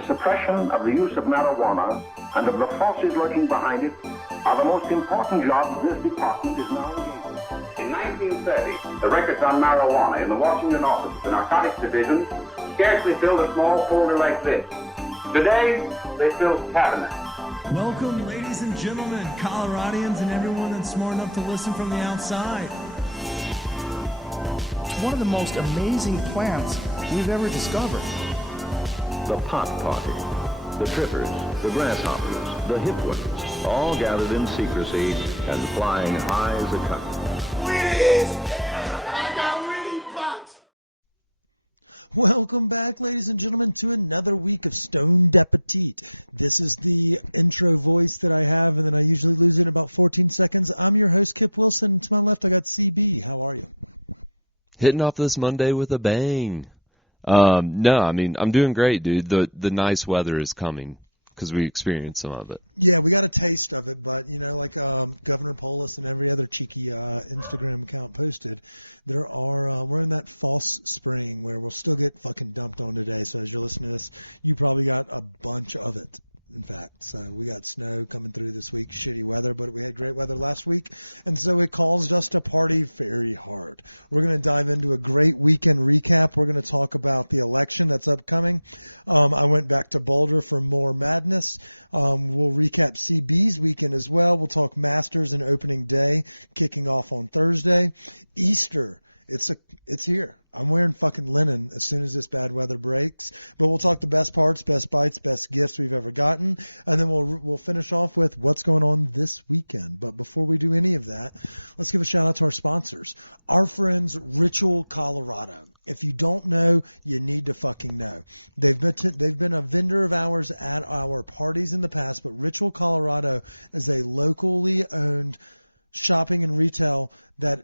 the suppression of the use of marijuana and of the forces lurking behind it are the most important jobs this department is now engaged in. In 1930, the records on marijuana in the Washington office of the Narcotics Division scarcely filled a small folder like this. Today, they fill cabinets. Welcome, ladies and gentlemen, Coloradians, and everyone that's smart enough to listen from the outside. One of the most amazing plants we've ever discovered. The pot party, the trippers, the grasshoppers, the hip ones, all gathered in secrecy and flying high as a kite. I got weed pots. Welcome back, ladies and gentlemen, to another week of Stoned Appetit. This is the intro voice that I have, and then I usually lose it in about 14 seconds. I'm your host, Kip Wilson. To my left, I got CB. How are you? Hitting off this Monday with a bang. No, I mean, I'm doing great, dude. The nice weather is coming because we experienced some of it. Yeah, we got a taste of it, but, you know, like Governor Polis and every other cheeky Instagram account posted, we're in that false spring where we'll still get fucking dumped on today. So as you're listening to this, you probably got a bunch of it. In fact, so we got snow coming through this week, shitty weather, but we had great weather last week, and so it caused us to party very hard. We're going to dive into a great weekend recap. We're going to talk about the election that's upcoming. I went back to Boulder for more madness. We'll recap CB's weekend as well. We'll talk Masters and opening day, kicking off on Thursday. Easter. It's here. I'm wearing fucking linen as soon as this bad weather breaks. But we'll talk the best parts, best bites, best gifts we've ever gotten, and then we'll finish off with what's going on this weekend. But before we do any of that, let's give a shout out to our sponsors, our friends Ritual Colorado. If you don't know, you need to fucking know. They've been a vendor of ours at our parties in the past, but Ritual Colorado is a locally owned shopping and retail that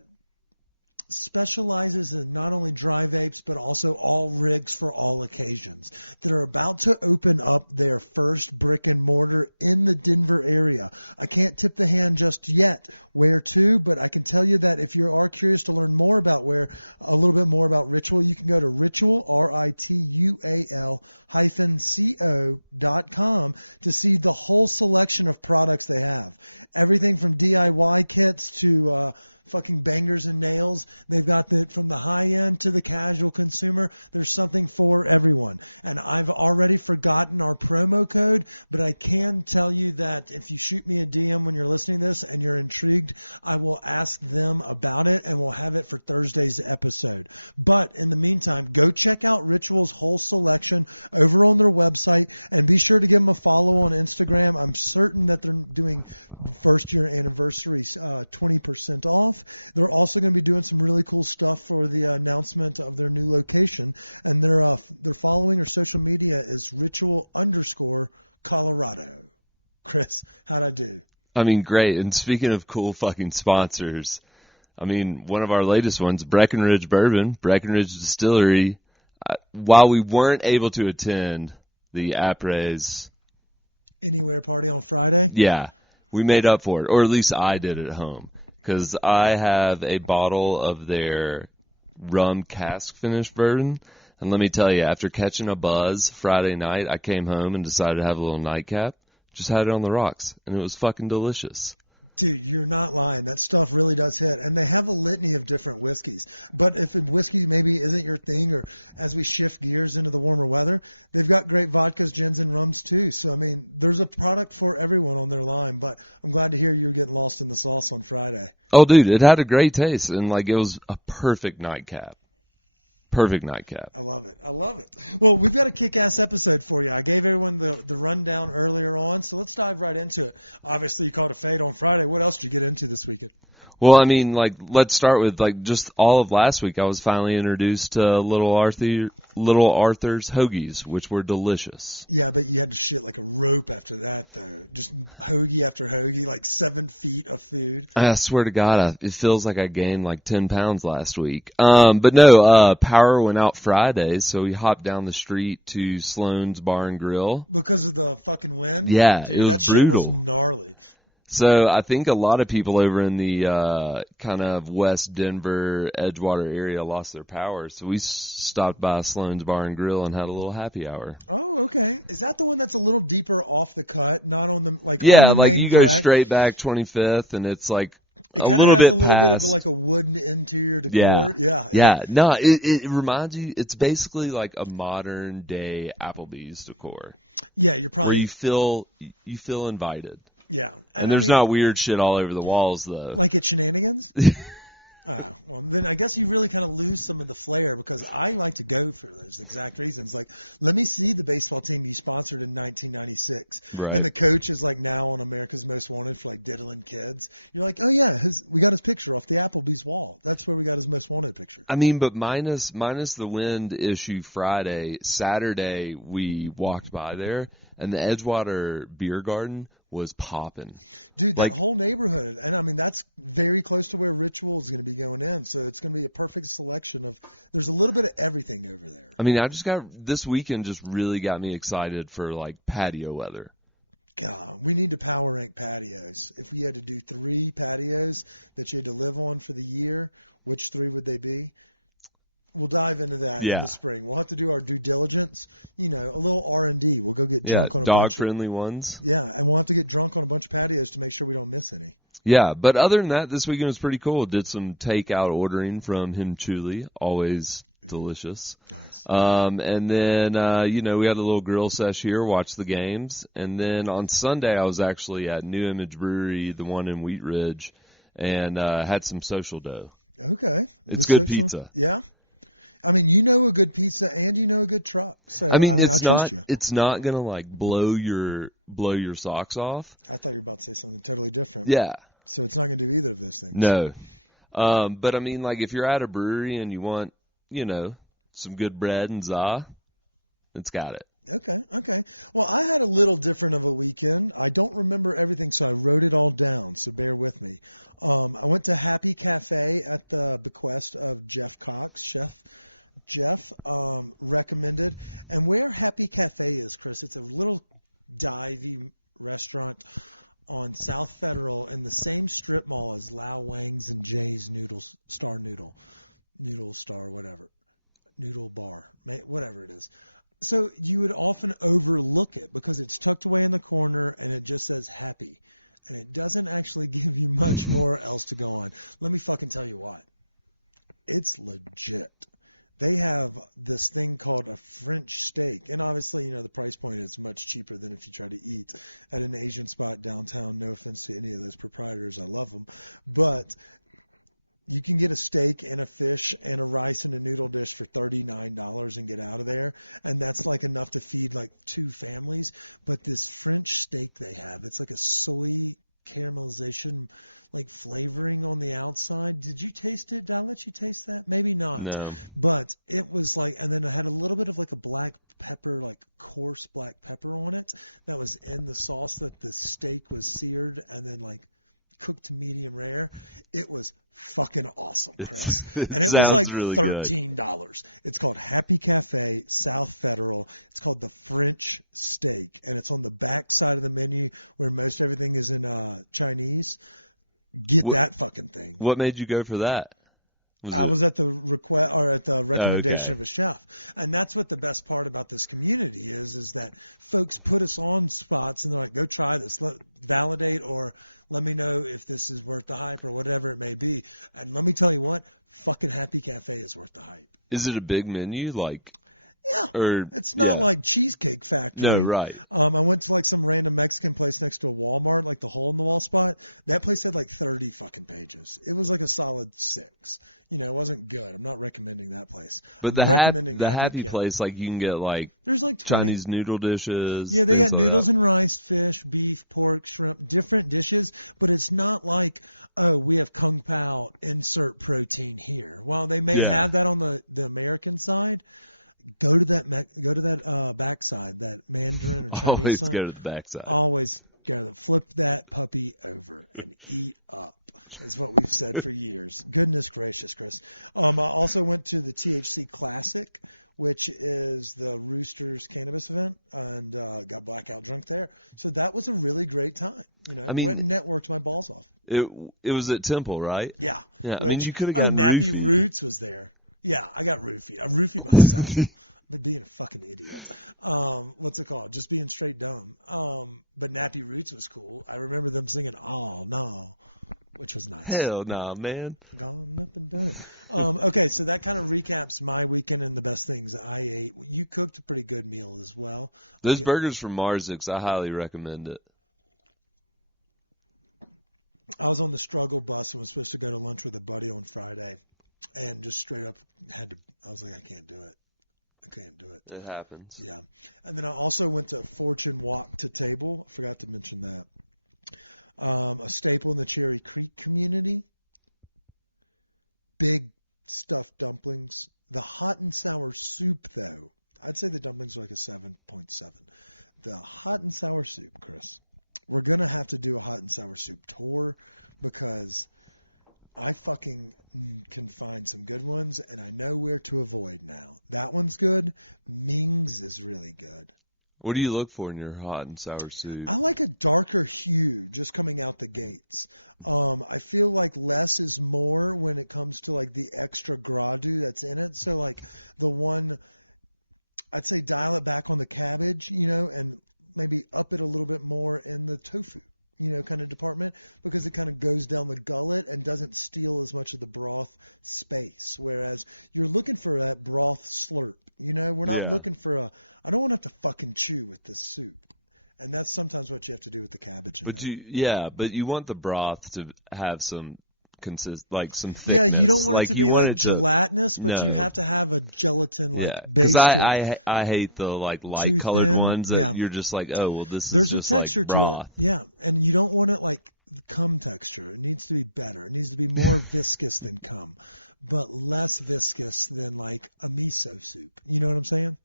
specializes in not only dry vapes, but also all rigs for all occasions. They're about to open up their first brick and mortar in the Denver area. I can't tip the hand just yet where to, but I can tell you that if you are curious to learn more about a little bit more about Ritual, you can go to Ritual, RITUAL -CO.com to see the whole selection of products they have. Everything from DIY kits to, fucking bangers and nails. They've got from the high end to the casual consumer. There's something for everyone. And I've already forgotten our promo code, but I can tell you that if you shoot me a DM when you're listening to this and you're intrigued, I will ask them about it and we'll have it for Thursday's episode. But in the meantime, go check out Ritual's whole selection over on their website and be sure to give them a follow on Instagram. I'm certain that they're doing first year anniversary 20% off. They're also going to be doing some really cool stuff for the announcement of their new location, and their following or social media is Ritual_Colorado. Chris, how'd I do? I mean, great. And speaking of cool fucking sponsors, I mean, one of our latest ones, Breckenridge Bourbon, Breckenridge Distillery. While we weren't able to attend the Apres Anywhere party on Friday, yeah, we made up for it, or at least I did at home. Because I have a bottle of their rum cask finished bourbon. And let me tell you, after catching a buzz Friday night, I came home and decided to have a little nightcap. Just had it on the rocks. And it was fucking delicious. Dude, you're not lying. That stuff really does hit. And they have a litany of different whiskeys. But if whiskey maybe isn't your thing, or as we shift gears into the warmer weather, they've got great vodkas, gins, and rums too. So, I mean, there's a product for everyone on their line. But I'm glad to hear you're getting lost in the sauce on Friday. Oh, dude, it had a great taste. And, like, it was a perfect nightcap. Perfect nightcap. I love it. I love it. Well, we've got a kick-ass episode for you. I gave everyone the rundown earlier on, so let's dive right into it. Obviously, you caught a fade on Friday. What else did you get into this weekend? Well, I mean, like, let's start with, like, just all of last week. I was finally introduced to Little Arthur's Hoagies, which were delicious. Yeah, but you had to shit like a rope after that, though. Just hoagie after hoagie, like 7 feet of food. I swear to God, it feels like I gained like 10 pounds last week. But no, power went out Friday, so we hopped down the street to Sloan's Bar and Grill. Because of the fucking wind? Yeah, dude, it was that brutal. Shit was gnarly. So I think a lot of people over in the kind of West Denver, Edgewater area lost their power. So we stopped by Sloan's Bar and Grill and had a little happy hour. Oh, okay. Is that the one that's a little deeper off the cut, not on the on Yeah, the like main you go drag? straight back 25th, and it's like It a kinda little has bit a little past. bit of like a wooden interior decor. Yeah. No, it reminds you. It's basically like a modern day Applebee's decor. Yeah, you're Where probably you feel invited. yeah. And there's not weird shit all over the walls, though. like at Shenanigans. Well, then I guess you really kind of lose some of the flair because I like to go for those exact reasons. Like, let me see the baseball team you sponsored in 1996. Right. And the coach is like now on America's Most Wanted for like diddling kids. You're like, oh yeah, we got his picture off the Applebee's wall. That's where we got his Most Wanted picture. I mean, but minus the wind issue Friday, Saturday we walked by there, and the Edgewater Beer Garden was popping. Dude, that whole neighborhood. And I mean, that's very close to where Ritual is going to be going in. So it's going to be a perfect selection of, there's a little bit of everything over there. I mean, this weekend just really got me excited for like patio weather. God, we need to power rank patios. If we had to do 3 patios that you had to live on for the year, which 3 would they be? We'll dive into that in the spring. We'll have to do our due diligence, a little R&D. We'll go get drunk on a bunch of dog-friendly ones. Yeah, and we'll have to get drunk on a bunch of patios to make sure we don't miss any. Yeah, but other than that, this weekend was pretty cool. Did some takeout ordering from Him Chuli, always delicious. Nice. And then, we had a little grill sesh here, watched the games. And then on Sunday, I was actually at New Image Brewery, the one in Wheat Ridge, and had some social dough. Okay. It's good pizza. Yeah. I mean, you know a good pizza and you know a good truck. So I mean I trust you. it's not gonna like blow your socks off. I thought you were about to say something totally different. Yeah. So it's not gonna do either of those things. No. But I mean, like if you're at a brewery and you want, some good bread and za, it's got it. Okay. Well, I had a little different of a weekend. I don't remember everything, so I wrote it all down, so bear with me. I went to Happy Cafe at the bequest of Jeff Cox, Chef Jeff recommended. And where Happy Cafe is, Chris, it's a little divey restaurant on South Federal in the same strip mall as Lao Wang's and Jay's Noodle Star, whatever, Noodle Bar, whatever it is. So you would often overlook it because it's tucked away in the corner and it just says happy. And it doesn't actually give you much more else to go on. Let me fucking tell you what. It's legit. They have this thing called a French steak. And obviously, the price point is much cheaper than if you try to eat at an Asian spot downtown. No offense to any of those proprietors. I love them. But you can get a steak and a fish and a rice and a noodle dish for $39 and get out of there. And that's like enough to feed like 2 families. But this French steak they have, it's like a soy caramelization like flavoring on the outside. Did you taste it? Did I let you taste that? Maybe not. No. But it was like, and then it had a little bit of like a black pepper, like coarse black pepper on it that was in the sauce that the steak was seared and then like cooked to medium rare. It was fucking awesome, Chris. And it was like really $13. good. It's called Happy Cafe, South Federal. It's called the French Steak, and it's on the back side of the menu where most everything is in Chinese. Get that fucking thing. What made you go for that? I was at the request or at the recommendation Okay. of a chef, and that's what the best part about this community is that folks put us on spots and they're like, "Go try this, validate, or let me know if this is worth the hype or whatever it may be." And let me tell you what, fucking Happy Cafe is worth the hype. Is it a big menu? Like, Yeah, or it's not like Cheesecake Factory. No, right. I went to like some random Mexican place next to a Walmart, like the hole in the wall spot. That place had like 30 fucking pages. It was like a solid 6. It wasn't good. I'm not recommending that place. But the happy place, like you can get like there's like 20. Chinese noodle dishes. Yeah, they got things like noodles that. and rice, fish, beef, pork, shrimp, different dishes, but it's not like, oh, we have Kung Pao, insert protein here. While they may have that on the American side, go to that backside, that Mandarin or Chinese Always side. go to the backside. Always Gotta flip that puppy over and eat up. That's what we've said for years. Goodness gracious, Chris. I also went to the THC Classic, which is the Roosters cannabis event, and got blackout drunk there. So that was a really great time. You know, I mean, went and networked my balls off. It was at Temple, right? Yeah. Yeah. I mean, you could have gotten Nappy roofied. Roots was there. Yeah, I got roofied. I roofied myself. But being a fucking idiot. What's it called? Just being straight dumb. But Nappy Roots was cool. I remember them singing "Oh No," which was nice. Hell nah, man. Gone up and done it. Okay, so that kind of recaps my weekend and the best things I ate. You cooked a pretty good meal as well. Those burgers from Marzix, I highly recommend it. I was on the struggle bus and was supposed to go to lunch with a buddy on Friday, and just straight up I was like, I can't do it. I can't do it. It happens. Yeah. And then I also went to Fortune Walk to Table. I forgot to mention that. A staple in the Cherry Creek community. Big stuffed dumplings. The hot and sour soup, though. I'd say the dumplings are like a 7.7. The hot and sour soup, Chris. We're going to have to do a hot and sour soup tour because I fucking can find some good ones, and I know where to avoid now. That one's good. Ming's is really good. What do you look for in your hot and sour soup? I like a darker hue just coming out the gates. I feel like less is more when it comes to like the extra gradu that's in it. So like the one, I'd say dial it back on the cabbage, you know, and maybe up it a little bit more in the tofu, you know, kind of department, because it kind of goes down the gullet and doesn't steal as much of the broth space. Whereas you're looking for that broth slurp. You know, we're not looking for I don't want to have to fucking chew with this soup. And that's sometimes what you have to do with the cabbage. But you want the broth to have some some thickness. Yeah, you don't want like, it to be like gelatinous, but you have to have a gelatin base. Because I hate the like light colored ones that you're just like, oh well, there's is just a texture like broth. to it. Yeah, and you don't want it like cum texture. It needs to be better. It needs to be more viscous than cum, but less viscous than like a miso soup. You know what I'm saying?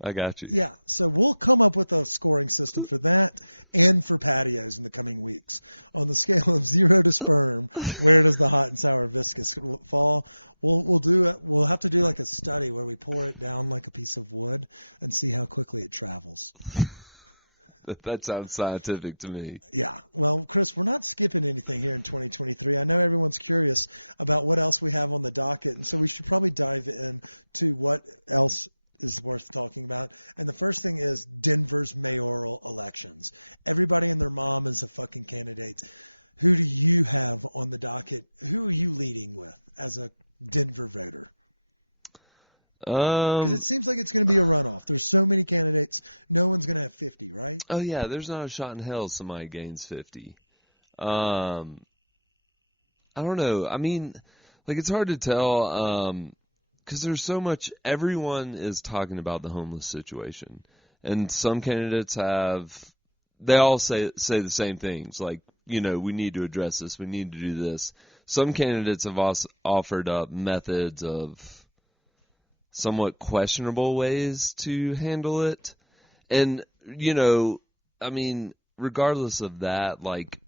I got you. Yeah, so we'll come up with a scoring system for that and for patios in the coming weeks. On the scale of 0 to sperm, where does the hot and sour viscous fall? We'll have to do like a study where we pour it down like a piece of wood and see how quickly it travels. That sounds scientific to me. Yeah. Well, Chris, we're not skipping anything here in 2023. I know everyone's curious about what else we have on the docket, and so we should probably dive in to what else is worth talking about. And the first thing is Denver's mayoral elections. Everybody and their mom is a fucking candidate. Who do you have on the docket? Who are you leading with as a Denver voter? Because it seems like it's going to be a runoff. There's so many candidates. No one's going to have 50, right? Oh, yeah. There's not a shot in hell somebody gains 50. I don't know. I mean, like, it's hard to tell because there's so much. Everyone is talking about the homeless situation. And some candidates they all say the same things. Like, you know, we need to address this. We need to do this. Some candidates have also offered up methods of somewhat questionable ways to handle it. And, you know, I mean, regardless of that, like,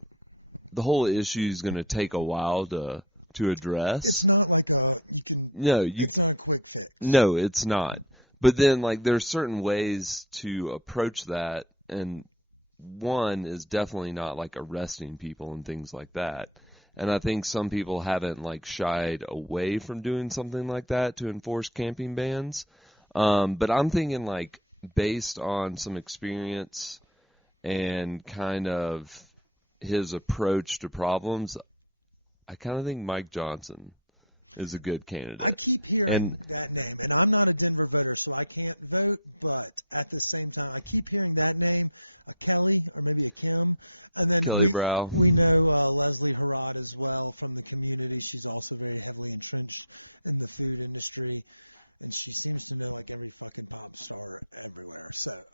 the whole issue is going to take a while to address. It's not like it's not a quick fix. No, it's not. But then, like, there's certain ways to approach that, and one is definitely not, like, arresting people and things like that. And I think some people haven't, like, shied away from doing something like that to enforce camping bans. But I'm thinking, like, based on some experience and kind of his approach to problems, I kind of think Mike Johnson is a good candidate. I keep hearing that name, and I'm not a Denver voter, so I can't vote, but at the same time, I keep hearing that name, a Kelly or maybe a Kim. And then we know Leslie Harrod as well from the community. She's also very heavily entrenched in the food industry, and she seems to know like every fucking pop star everywhere. So,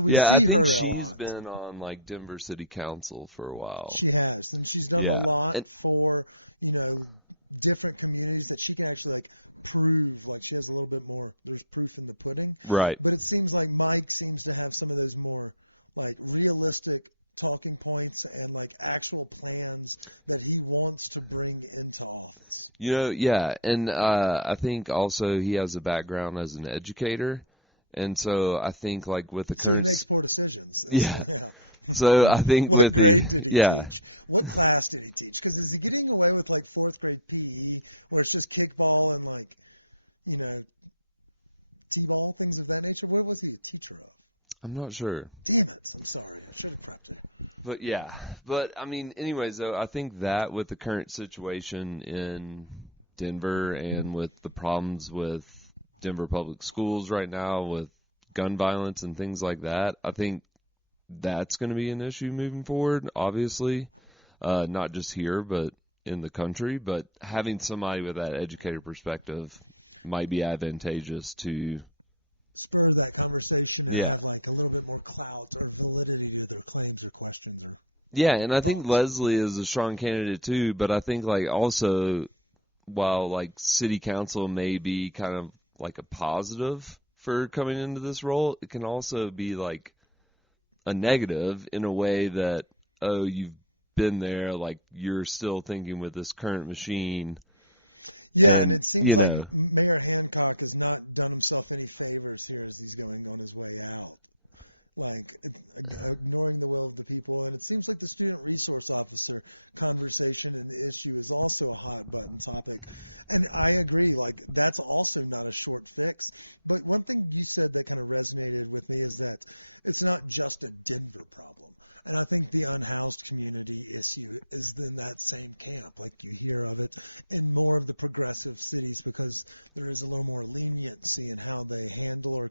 we see her a lot. She's been on like Denver City Council for a while. She has, and she's done a lot for, you know, different communities that she can actually like prove. Like she has a little bit more. There's proof in the pudding, right? But it seems like Mike seems to have some of those more like realistic talking points and like actual plans that he wants to bring into office. Yeah, and I think also he has a background as an educator, and so I think like with the So he current makes poor decisions. Yeah. So I think what grade did he yeah. teach? What class did he teach? Because is he getting away with like 4th grade PE where it's just kickball and like, t-ball, things of that nature? What was he a teacher of? I'm not sure. Damn it. I'm sorry. I should have prepped you. But yeah. But I mean, anyways, though, I think that with the current situation in Denver and with the problems with Denver public schools right now with gun violence and things like that, I think that's going to be an issue moving forward, obviously. Not just here, but in the country. But having somebody with that educator perspective might be advantageous to spur that conversation and have like a little bit more clout or validity to their claims or questions or and I thoughts. think Leslie is a strong candidate too, but I think like also while like city council may be kind of like a positive for coming into this role, it can also be like a negative in a way that, oh, you've been there, like you're still thinking with this current machine. Yeah, and it seems like Mayor Hancock has not done himself any favors here as he's going on his way out. Like, ignoring the will of the people. And it seems like the student resource officer conversation and the issue is also a hot button topic. And I agree, like, that's also not a short fix. But one thing you said that kind of resonated with me is that it's not just a Denver problem. And I think the unhoused community issue is in that same camp. Like, you hear of it in more of the progressive cities because there is a little more leniency in how they handle or,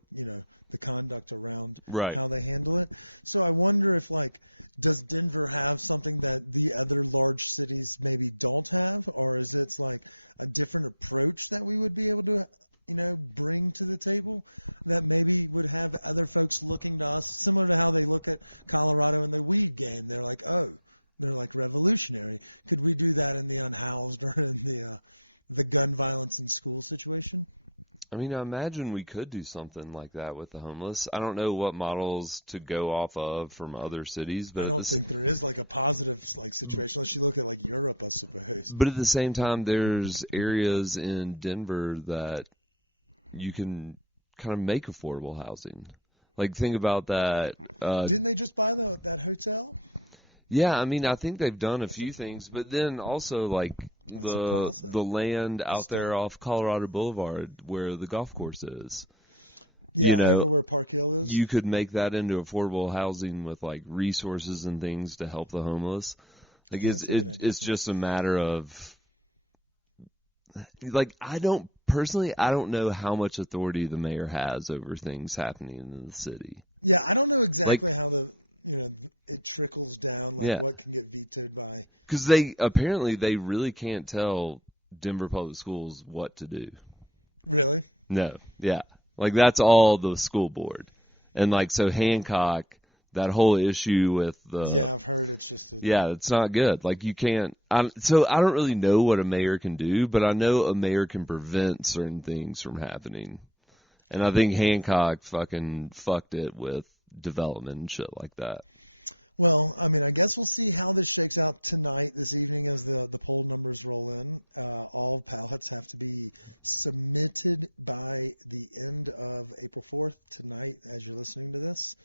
the conduct around how they handle it. So I wonder if, like, does Denver have something that the other large cities maybe don't have? Or is it, like, a different approach that we would be able to bring to the table that maybe would have other folks looking to us, similar to how they look at Colorado in the weed game. They're like, oh, they're like revolutionary. Could we do that in the unhoused or in the gun violence in school situation? I mean, I imagine we could do something like that with the homeless. I don't know what models to go off of from other cities, but I don't think there is like a positive like situation unless you look at like Europe, I suppose. But at the same time, there's areas in Denver that you can kind of make affordable housing. Like, think about that. Didn't they just buy that hotel? Yeah, I mean, I think they've done a few things, but then also, like, the land out there off Colorado Boulevard where the golf course is. Yeah, over where Park Hill is. You could make that into affordable housing with, like, resources and things to help the homeless. Like, it's just a matter of, like, I don't know how much authority the mayor has over things happening in the city. Yeah, I don't know exactly how it trickles down, like what can get vetoed by. Because they really can't tell Denver Public Schools what to do. Really? No. Yeah. Like, that's all the school board. And, like, so Hancock, that whole issue with the... Yeah, I've heard it's just... it's not good. Like, you can't... So I don't really know what a mayor can do, but I know a mayor can prevent certain things from happening. And I think Hancock fucking fucked it with development and shit like that. Well, I mean, I guess we'll see how this shakes out tonight, this evening, as the poll numbers roll in. All ballots have to be submitted by the end of April 4th tonight as you're listening to this.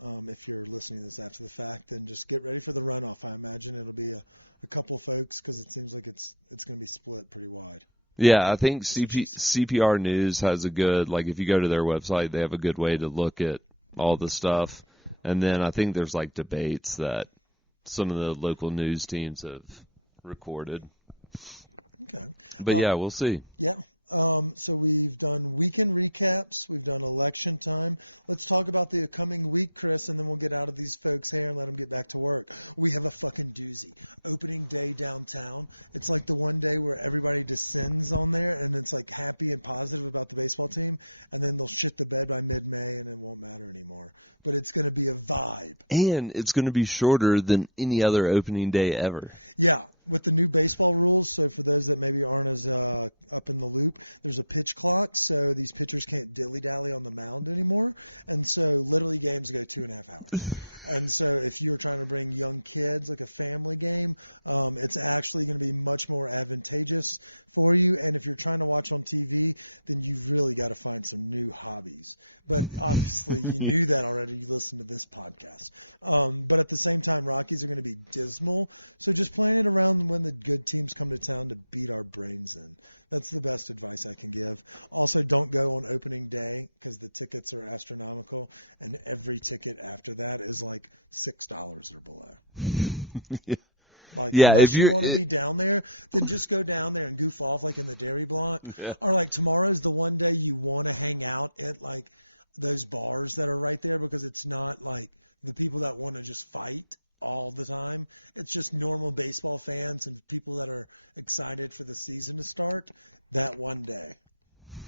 If you're listening to this after the fact, then just get ready for the runoff. I imagine it'll be a couple folks because it seems like it's going to be split pretty wide. Yeah, I think CPR News has a good, like, if you go to their website, they have a good way to look at all the stuff. And then I think there's, like, debates that some of the local news teams have recorded. Okay. But, yeah, we'll see. Yeah. So we've done weekend recaps. We've done election time. Let's talk about the coming week, Chris, and then we'll get out of these folks' hair and let them get back to work. We have a fucking doozy. Opening day downtown. It's like the one day where everybody descends on there and it's like happy and positive about the baseball team, and then they'll shit the bed by mid-May and it won't matter anymore. But it's going to be a vibe. And it's going to be shorter than any other opening day ever. Yeah. with the new baseball rules, so for those that maybe aren't as up in the loop, there's a pitch clock, so these pitchers can't dilly-dally on the mound anymore, and so literally games go 2.5 hours. And so if you're trying to bring young kids, like a family game, it's actually going to be much more advantageous for you. And if you're trying to watch on TV, then you've really got to find some new hobbies. But obviously you knew that already. You listened to this podcast. But at the same time, Rockies are going to be dismal. So just playing it around when the good teams come to town to beat our brains in. That's the best advice I can give. Also, don't go on opening day because the tickets are astronomical, and every ticket after that is like $6 or below. Like, unless you want to be down there, then just go down there and goof off like in the dairy block. Yeah. Or like tomorrow's the one day you want to hang out at like those bars that are right there, because it's not like the people that want to just fight all the time. It's just normal baseball fans and people that are excited for the season to start that one day.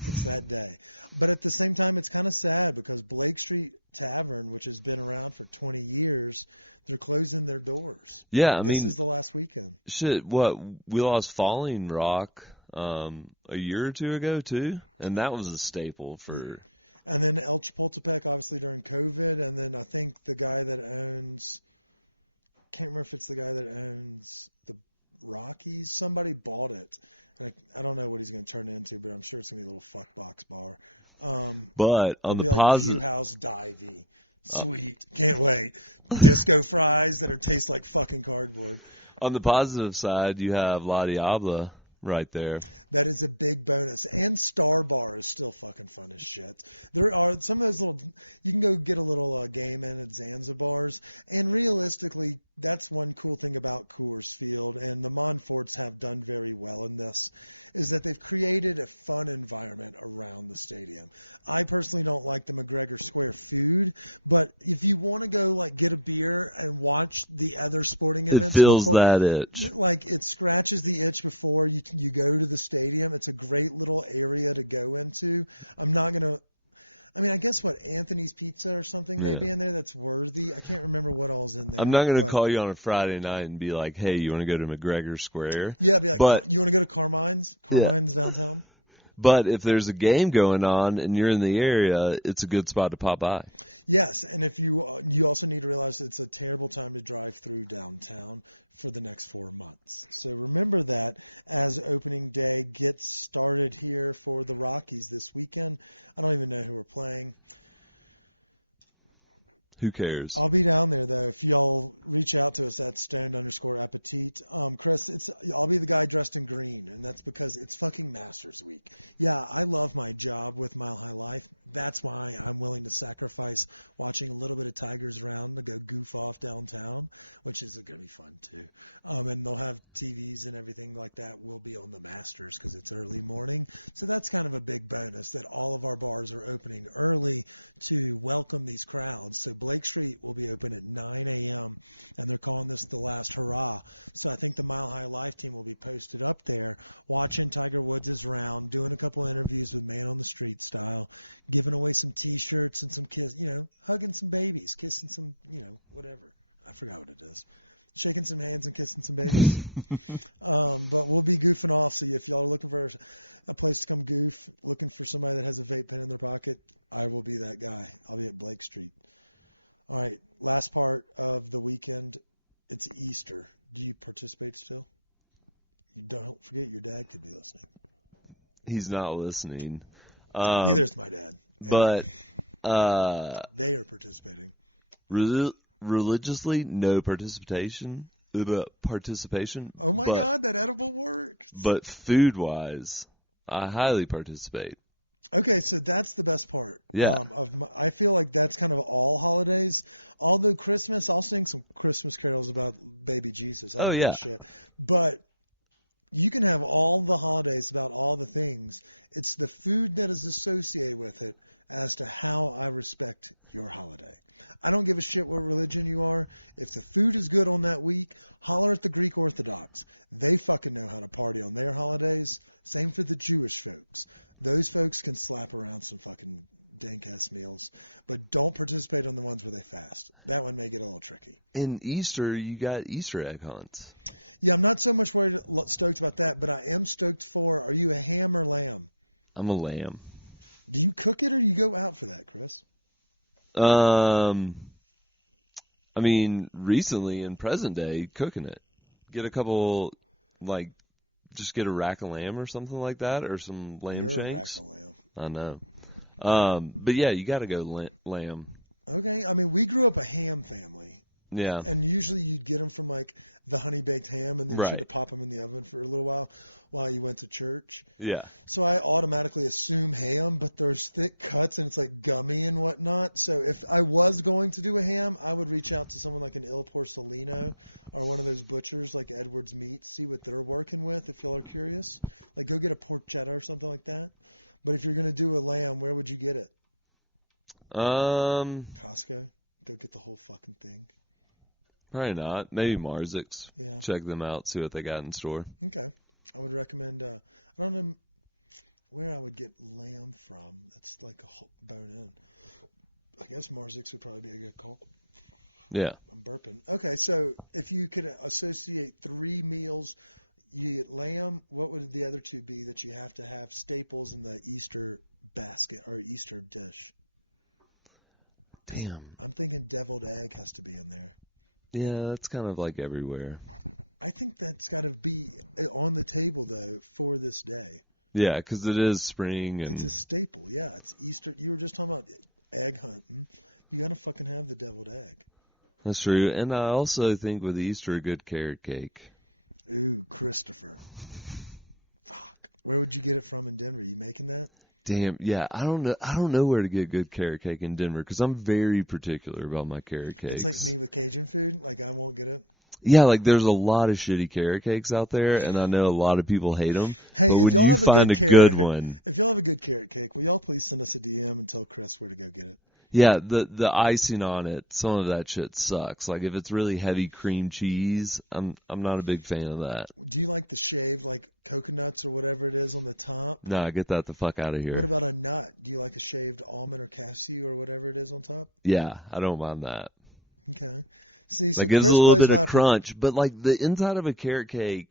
It's that day. But at the same time, it's kind of sad because Blake Street Tavern, which has been around for 20 years, they're closing their doors. Yeah, I mean, this is the last weekend. Shit, what? We lost Falling Rock a year or two ago, too? And that was a staple for... And then El Chapultepec, obviously, during COVID. And then I think the guy that owns... can't remember if it's the guy that owns the Rockies. Somebody bought it. And I don't know what he's going to turn it into, but I'm sure it's going to be a little fuck box bar. But on the like positive... View House Divey. Sweet. Can't wait. Disco fries that taste like fucking cardboard. On the positive side, you have La Diabla right there. That is a big bonus. And Star Bar is still fucking fun as shit. There are some of those little... You can go get a little game in at Zanzibar's. And realistically, that's one cool thing about Coors Field, and the Monforts have done very well in this, is that they've created a fun environment around the stadium. I personally don't like the McGregor Square food, but if you want to go like get a beer and watch the other sporting events, it fills that itch. Like it scratches the itch before you go to the stadium. It's a great little area to go into. I'm not going to... I mean, I guess what, Anthony's Pizza or something may be in there that's worthy. I can't remember what all's in there. I'm not going to call you on a Friday night and be like, hey, you want to go to McGregor Square? Yeah, be like, you want to go to Carmine's? Carmine's downtown? But if there's a game going on and you're in the area, it's a good spot to pop by. Yes, and if you also need to realize it's a terrible time to drive through downtown for the next 4 months. So remember that as opening day gets started here for the Rockies this weekend. I don't even know who we're playing. Who cares? I'll be down there, though, if y'all reach out to us at stoned_appetite. Chris, I'll be the guy dressed in green, and that's because it's fucking Masters Week. Yeah, I love my job with Mile High Life. That's why I'm willing to sacrifice watching a little bit of Tigers round to go goof off downtown, which is going to be fun, too. And they'll have TVs and everything like that. We'll be on the Masters because it's early morning. So that's kind of a big bonus that all of our bars are opening early to welcome these crowds. So Blake Street will be open at 9 a.m., and they're calling this the last hurrah. So I think the Mile High Life team will be posted up there watching Tiger Woods' round, doing a couple interviews with Man on the Street style, giving away some T-shirts and some kiss, hugging some babies, kissing some, whatever. I forgot what it is. Shaking some hands and kissing some babies. But we'll be goofing off. So if y'all are looking for a place to come goof, looking for somebody that has a vape pen in their pocket, I will be that guy. I'll be at Blake Street. All right, last part of the weekend, it's Easter. Do you participate still? You don't forget your dad could be listening. He's not listening. Neither is my dad. But they are participating. Religiously, no participation. Participation. Oh my God, that edible works. But food-wise, I highly participate. Okay, so that's the best part. Yeah. I feel like that's kind of all holidays. Although Christmas, I'll sing some Christmas carols about baby Jesus. I don't give a shit. But you can have all the holidays about all the things. It's the food that is associated with it as to how I respect your holiday. I don't give a shit what religion you are. If the food is good on that week, holler at the Greek Orthodox. They fucking know how to party on their holidays. Same for the Jewish folks. Those folks can slap around some fucking dank-ass meals, but don't participate on the ones where they fast. That one may get a little tricky. In Easter, you got Easter egg hunts. Yeah, I'm not so much stoked about that, but I am stoked for, are you a ham or lamb? I'm a lamb. Do you cook it or do you go out for that, Chris? I mean, recently in present day, cooking it. Get a couple, like, just get a rack of lamb or something like that, or some lamb You're shanks. a rack of lamb. I know. But yeah, you got to go lamb. Okay, I mean, we grew up a ham family. Yeah. And usually you'd get them from like the honey baked ham, and then you Right. had to pop them in the oven for a little while you went to church. Yeah. So I automatically assume ham, but there's thick cuts and it's like gummy and whatnot. So if I was going to do a ham, I would reach out to someone like an Il Porcellino or one of those butchers like Edwards Meats, see what they're working with if y'all are curious. Like go get a porchetta or something like that. But if you're going to do a lamb, where would you get it? Costco? Go get the whole fucking thing. Probably not. Maybe Marzik's. Yeah. Check them out, see what they got in store. Okay. I would recommend, I don't know where I would get lamb from. That's like a whole bone in. I guess Marzik's would probably be a good call. Yeah. I'm burping. Okay, so if you could associate 3 meals, you get lamb, what would the other 2 be that you have to have staples in the Easter basket or Easter dish? Damn. I'm thinking deviled egg has to be in there. Yeah, that's kind of like everywhere. I think that's got to be on the table, though, for this day. Yeah, because it is spring. And It's a staple, yeah. It's Easter. You were just talking about egg hunting. You got to fucking have the deviled egg. That's true. And I also think with Easter, a good carrot cake. Ooh, Christopher. Fuck. Where would you get it from in Denver? You making that? Damn, yeah. I don't know where to get good carrot cake in Denver because I'm very particular about my carrot cakes. It's like me with Cajun food. Like, I won't get it. Yeah, like there's a lot of shitty carrot cakes out there, and I know a lot of people hate them. Hey, but if would y'all you have find a a good good one? If y'all have a good carrot cake, will y'all please send us a DM and tell Chris where to go get it? Yeah, the icing on it, some of that shit sucks. Like if it's really heavy cream cheese, I'm not a big fan of that. Do you like the shaved, like, coconuts or whatever it is on the top? Nah, get that the fuck out of here. What about a nut? Do you like a shaved almond or cashew or whatever it is on top? Yeah, I don't mind that. Okay. See, so Like gives Chris a little plays bit by of crunch, but like the inside of a carrot cake,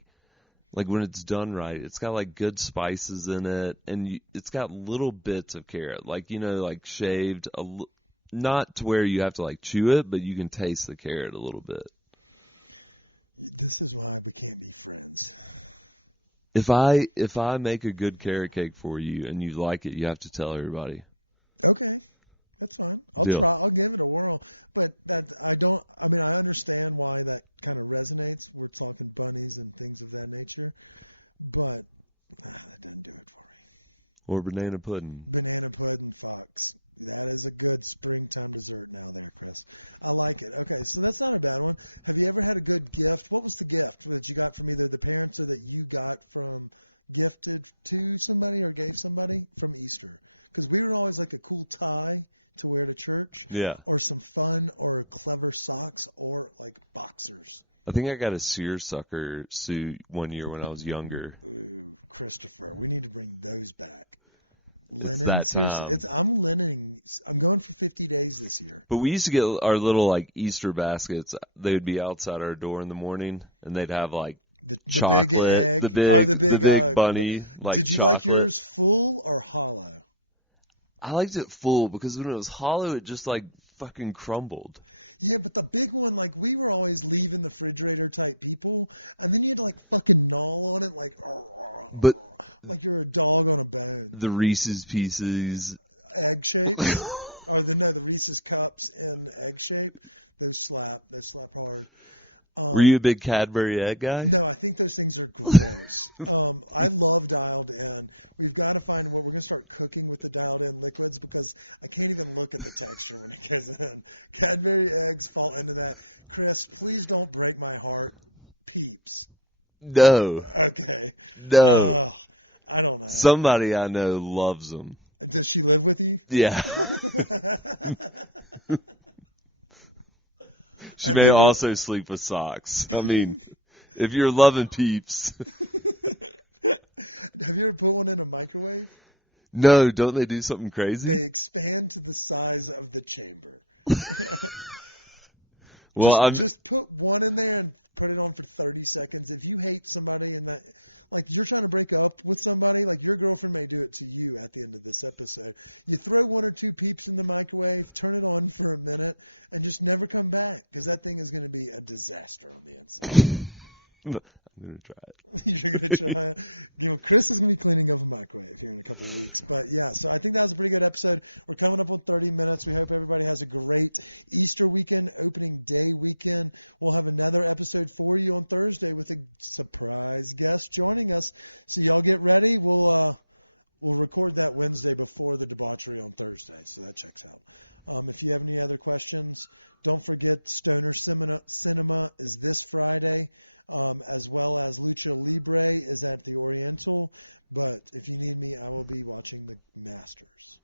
like when it's done right, it's got like good spices in it, and it's got little bits of carrot, like like shaved, not to where you have to like chew it, but you can taste the carrot a little bit. This is why we can't be friends. If I make a good carrot cake for you and you like it, you have to tell everybody. Okay. That's fine. I'll Deal. try. I'll give it a whirl. But I understand why that kind of resonates. We're talking bunnies and things of that nature. But that doesn't do it for me. Or banana pudding. Banana pudding, fox. That is a good springtime dessert now there, Chris. I like it. Okay, so that's not a bad one. Have you ever had a good gift? What was the gift that you got from either the parents or that you got from gifted to somebody or gave somebody from Easter? Because we were always like a cool tie to wear to church. Yeah. Or some fun or clever socks or like boxers. I think I got a seersucker suit one year when I was younger. Ooh, Christopher, we need to bring those back. Linen, that time. I'm linening. I'm going for 50 days this year. But we used to get our little like Easter baskets. They would be outside our door in the morning, and they'd have like the chocolate, big egg, the big bunny. Like did you chocolate. like yours full or hollow? I liked it full because when it was hollow, it just like fucking crumbled. Yeah, but the big one, like we were always leaving the refrigerator type people, and then you had to like fucking gnaw on it, like. But like you're a dog on a bone. The Reese's Pieces egg shape, or the Reese's cups in egg shape. Those slap hard. Were you a big Cadbury egg guy? No, I think those things are gross. I love dialed in. We've got to find what we're going to start cooking with the dialed in liquids because I can't even look at the texture when it goes in. Cadbury eggs fall into that. Chris, please don't break my heart. Peeps. No. Okay. No. I don't know. Somebody I know loves them. Does she live with you? Yeah. She may also sleep with socks. I mean, if you're loving Peeps. Have you ever put one in a microwave? No, don't they do something crazy? They expand to the size of the chamber. Well, just put one in there and put it on for 30 seconds. If you hate somebody and that, like you're trying to break up with somebody, like your girlfriend may do it to you at the end of this episode. You throw 1 or 2 peeps in the microwave, turn it on for a minute, and just never come back because that thing is going to be a disaster on the inside. I'm going to try it. You're going to try it. You know, Chris is going to be cleaning up a microwave here in a couple of weeks. But, yeah, so I think that was a pretty good episode. We're coming up on 30 minutes. We hope everybody has a great Easter weekend, opening day weekend. We'll have another episode for you on Thursday with a surprise guest joining us. So y'all get ready. We'll record that Wednesday before the debauchery on Thursday. So that checks out. If you have any other questions, don't forget Stoner Cinema is this Friday. As well as Luche Libre is at the Oriental. But if you need me, I will be watching the Masters.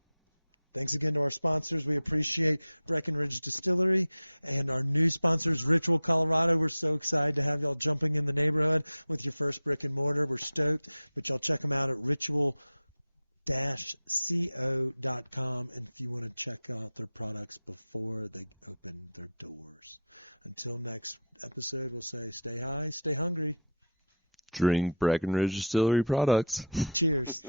Thanks again to our sponsors. We appreciate Breckenridge Distillery and our new sponsors, Ritual Colorado. We're so excited to have y'all jumping in the neighborhood with your first brick and mortar. We're stoked. But y'all check them out at ritual-co.com. And if you want to check out their products before they open their doors. Until next episode, we'll say stay high, stay hungry. Drink Breckenridge Distillery products. Cheers.